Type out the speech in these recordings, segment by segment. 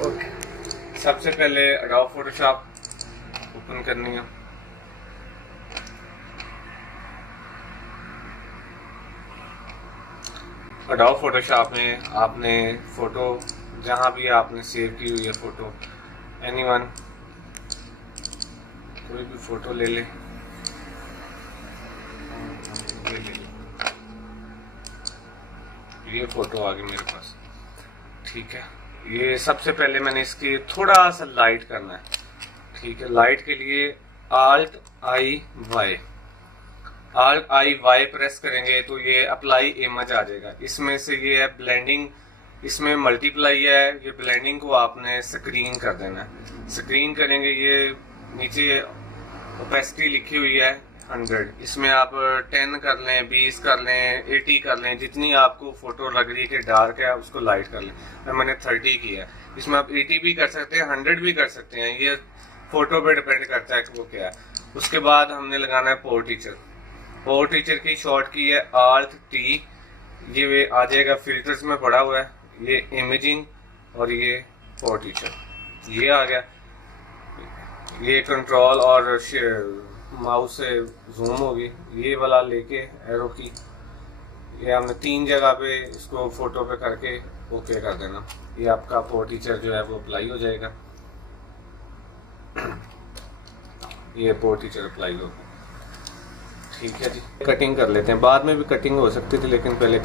Okay, सबसे पहले adobe Photoshop open करनी है। एडोब फोटोशॉप में आपने फोटो जहाँ भी आपने सेव की हुई है फोटो, एनीवन, कोई भी फोटो ले ले, ये फोटो आ गई मेरे पास। ठीक है, ये सबसे पहले मैंने इसकी थोड़ा सा लाइट करना है। ठीक है, लाइट के लिए Alt I Y प्रेस करेंगे तो ये अप्लाई इमेज आ जाएगा। इसमें से ये है ब्लेंडिंग, इसमें मल्टीप्लाई है, ये ब्लेंडिंग को आपने स्क्रीन कर देना है। स्क्रीन करेंगे, ये नीचे ओपेसिटी लिखी हुई है 100, इसमें आप 10 कर लें, 20 कर लें, 80 कर लें, जितनी आपको फोटो लग रही है कि डार्क है उसको लाइट कर लें। और मैंने 30 किया है। इसमें आप 80 भी कर सकते हैं, 100 भी कर सकते हैं, ये फोटो पे डिपेंड करता है कि वो क्या है। उसके बाद हमने लगाना है पोर्ट्रेचर। पोर्ट्रेचर की शॉर्ट की है Alt T, ये आ जाएगा फिल्टर्स में पड़ा हुआ है, ये इमेजिंग और ये पोर्ट्रेचर, ये आ गया। ये कंट्रोल और माउस से जूम होगी, ये वाला लेके एरो की, ये हमने 3 जगह पे इसको फोटो पे करके ओके कर देना। ये आपका पोर्ट्रेचर जो है वो अप्लाई हो जाएगा। ये पोर्ट्रेचर अप्लाई होगा। ठीक है जी, कटिंग कर लेते हैं। बाद में भी कटिंग हो सकती थी लेकिन पहले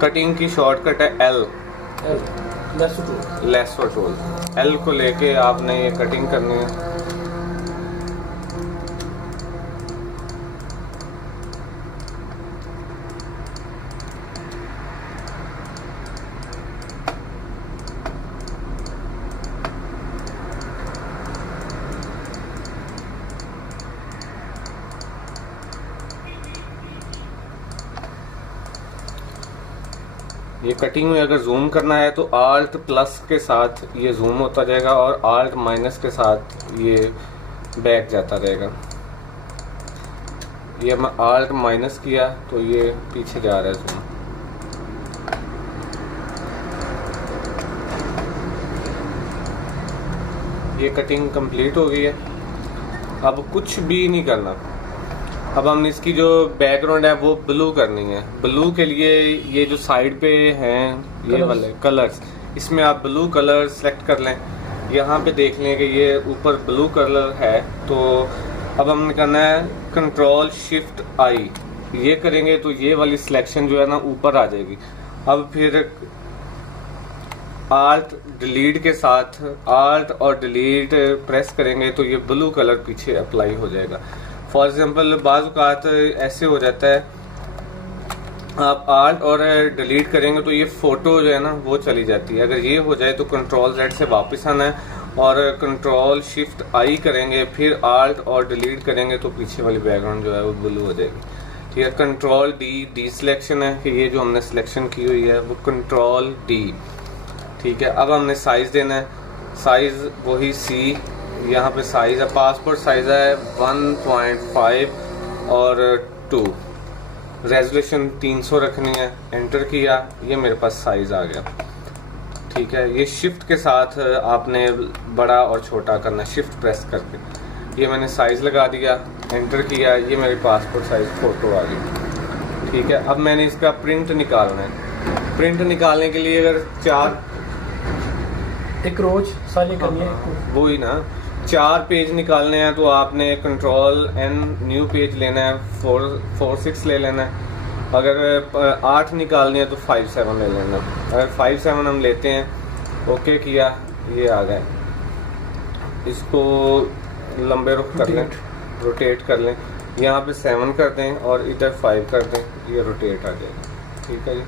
कटिंग की शॉर्टकट है L, लेस और टूल। L को लेके आपने ये कटिंग करनी है। ये कटिंग में अगर जूम करना है तो Alt प्लस के साथ ये जूम होता जाएगा और Alt माइनस के साथ ये बैक जाता रहेगा। ये मैं Alt माइनस किया तो ये पीछे जा रहा है जूम। ये कटिंग कंप्लीट हो गई है। अब कुछ भी नहीं करना। अब हमने इसकी जो बैकग्राउंड है वो ब्लू करनी है। ब्लू के लिए ये जो साइड पे हैं ये वाले कलर्स, इसमें आप ब्लू कलर सेलेक्ट कर लें। यहाँ पे देख लें कि ये ऊपर ब्लू कलर है, तो अब हमने करना है Ctrl Shift I, ये करेंगे तो ये वाली सिलेक्शन जो है ना ऊपर आ जाएगी। अब फिर Alt डिलीट के साथ Alt और डिलीट प्रेस करेंगे तो ये ब्लू कलर पीछे अप्लाई हो जाएगा। फॉर एग्जाम्पल बाज़ औक़ात ऐसे हो जाता है, आप Alt और डिलीट करेंगे तो ये फ़ोटो जो है ना वो चली जाती है। अगर ये हो जाए तो Ctrl Z से वापस आना है और Ctrl Shift I करेंगे, फिर Alt और डिलीट करेंगे तो पीछे वाली बैकग्राउंड जो है वो ब्लू हो जाएगी। ठीक है, Ctrl D सिलेक्शन है कि ये जो हमने सिलेक्शन की हुई है वो Ctrl D। ठीक है, अब हमने साइज़ देना है। साइज़ वही C, यहाँ पे साइज़ है, पासपोर्ट साइज़ है 1.5 और 2, रेजोल्यूशन 300 रखनी है। एंटर किया, ये मेरे पास साइज़ आ गया। ठीक है, ये शिफ्ट के साथ आपने बड़ा और छोटा करना है, शिफ्ट प्रेस करके। ये मैंने साइज़ लगा दिया, एंटर किया, ये मेरे पासपोर्ट साइज़ फ़ोटो आ गई। ठीक है, अब मैंने इसका प्रिंट निकालना है। प्रिंट निकालने के लिए अगर 4 एक रोज सारी करनी है, वही ना, 4 पेज निकालने हैं तो आपने Ctrl N न्यू पेज लेना है, 4 6 ले लेना है। अगर 8 निकालनी है तो 5 7 ले लेना। अगर 5 7 हम लेते हैं, ओके किया, ये आ गए। इसको लंबे रुख कर लें, रोटेट कर लें, यहाँ पे 7 कर दें और इधर 5 कर दें, ये रोटेट आ जाएगा। ठीक है जी,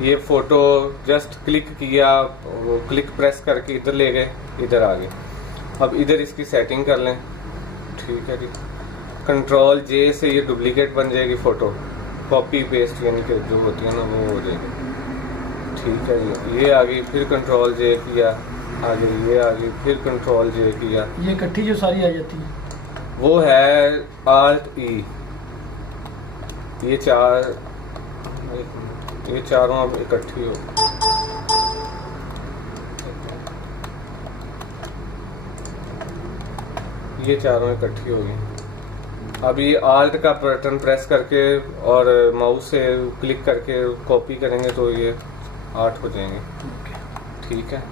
ये फ़ोटो जस्ट क्लिक किया, वो क्लिक प्रेस करके इधर ले गए, इधर आ गए। अब इधर इसकी सेटिंग कर लें। ठीक है जी, Ctrl J से ये डुप्लीकेट बन जाएगी फ़ोटो, कॉपी पेस्ट यानी कि जो होती है ना वो हो जाएगी। ठीक है जी, ये आ गई, फिर Ctrl J किया, आ गई, ये आ गई, फिर Ctrl J किया, ये इकट्ठी जो सारी आ जाती है वो है Alt E। ये चारों अब इकट्ठी हो। ये चारों इकट्ठी होगी। अभी आल्ट का बटन प्रेस करके और माउस से क्लिक करके कॉपी करेंगे तो ये 8 हो जाएंगे। ठीक है।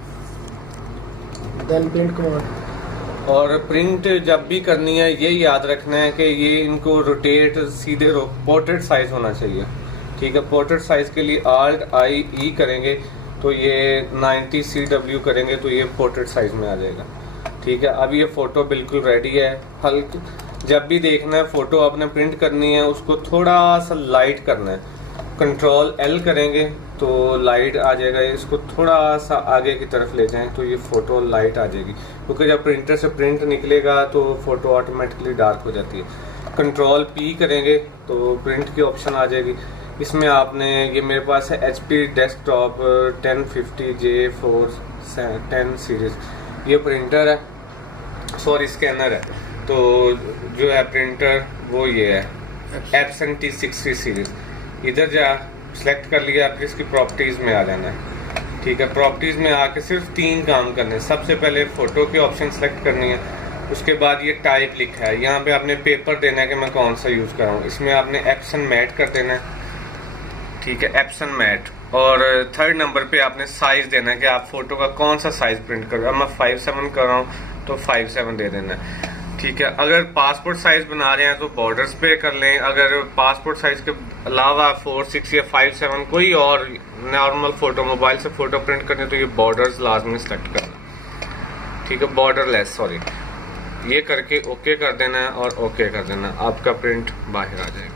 Then print command. और प्रिंट जब भी करनी है ये याद रखना है कि ये इनको रोटेट सीधे पोर्ट्रेट साइज होना चाहिए। ठीक है। पोर्ट्रेट साइज के लिए Alt-I-E करेंगे तो ये 90 CW करेंगे तो ये पोर्ट्रेट साइज में आ जाएगा। ठीक है। अब ये फोटो बिल्कुल रेडी है। हल्की जब भी देखना है फोटो आपने प्रिंट करनी है उसको थोड़ा सा लाइट करना है, Ctrl L करेंगे तो लाइट आ जाएगा। इसको थोड़ा सा आगे की तरफ ले जाएं तो ये फोटो लाइट आ जाएगी, क्योंकि जब प्रिंटर से प्रिंट निकलेगा तो फोटो ऑटोमेटिकली डार्क हो जाती है। Ctrl P करेंगे तो प्रिंट की ऑप्शन आ जाएगी। इसमें आपने ये मेरे पास है HP डेस्कटॉप 1050J4 10 सीरीज, ये प्रिंटर है, सॉरी स्कैनर है। तो जो है प्रिंटर वो ये है Epson T60 सीरीज। इधर जा सेलेक्ट कर लिया, फिर इसकी प्रॉपर्टीज में आ जाना है। ठीक है। प्रॉपर्टीज में आके सिर्फ 3 काम करने हैं। सबसे पहले फोटो की ऑप्शन सेलेक्ट करनी है, उसके बाद ये टाइप लिखा है, यहाँ पे आपने पेपर देना है कि मैं कौन सा यूज कर रहा हूँ। इसमें आपने Epson मैट कर देना है। ठीक है, Epson मैट। और 3rd नंबर पे आपने साइज देना है कि आप फोटो का कौन सा साइज प्रिंट कर रहे हो। अब मैं 5:7 कर रहा हूँ तो 5:7 दे देना है। ठीक है। अगर पासपोर्ट साइज बना रहे हैं तो बॉर्डर्स पे कर लें। अगर पासपोर्ट साइज के अलावा 4:6 या 5:7 कोई और नॉर्मल फोटो मोबाइल से फोटो प्रिंट करनी है तो ये बॉर्डर्स लाजमी सेलेक्ट करना। ठीक है, बॉर्डर लेस, सॉरी। ये करके ओके कर देना है और ओके कर देना, आपका प्रिंट बाहर आ जाएगा।